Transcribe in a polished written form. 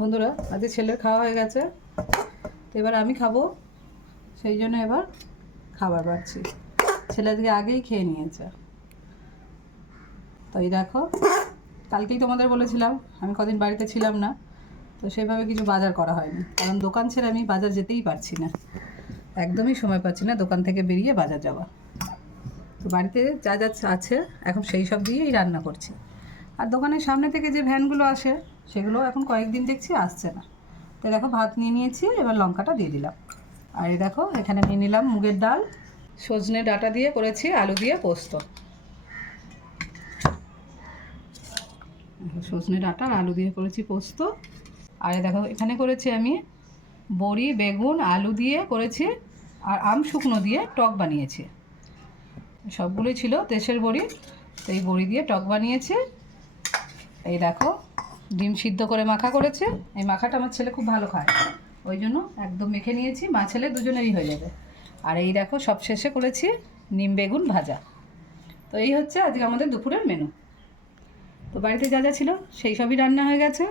বন্ধুরা, আজকে ছেলের খাওয়া হয়ে গেছে, তো এবার আমি খাবো, সেই জন্য এবার খাবার বাড়ছি। ছেলে আজকে আগেই খেয়ে নিয়েছে। তো এই দেখো, কালকেই তোমাদের বলেছিলাম আমি কদিন বাড়িতে ছিলাম না, তো সেভাবে কিছু বাজার করা হয়নি, কারণ দোকান ছেড়ে আমি বাজার যেতেই পারছি না, একদমই সময় পাচ্ছি না দোকান থেকে বেরিয়ে বাজার যাওয়া। তো বাড়িতে যা যা আছে এখন সেই সব দিয়েই রান্না করছি। আর দোকানের সামনে থেকে যে ভ্যানগুলো আসে সেগুলো এখন কয়েকদিন দেখছি আসছে না। তো দেখো, ভাত নিয়ে নিয়েছি, এবার লঙ্কাটা দিয়ে দিলাম। আর এই দেখো, এখানে নিয়ে নিলাম মুগের ডাল, সজনে ডাঁটা দিয়ে করেছি আলু দিয়ে পোস্ত। সজনে ডাঁটা আর আলু দিয়ে করেছি পোস্ত। আর দেখো, এখানে করেছি আমি বড়ি, বেগুন, আলু দিয়ে করেছি, আর আম শুকনো দিয়ে টক বানিয়েছি। সবগুলোই ছিল দেশের বড়ি, তো এই বড়ি দিয়ে টক বানিয়েছি। এই দেখো, ডিম সিদ্ধ করে মাখা করেছে। এই মাখাটা আমার ছেলে খুব ভালো খায়, ওই জন্য একদম মেখে নিয়েছি, মা ছেলে দুজনেরই হয়ে যাবে। আর এই দেখো, সব শেষে করেছি নিম বেগুন ভাজা। তো এই হচ্ছে আজকে আমাদের দুপুরের মেনু। তো বাড়িতে যা যা ছিল সেই সবই রান্না হয়ে গেছে।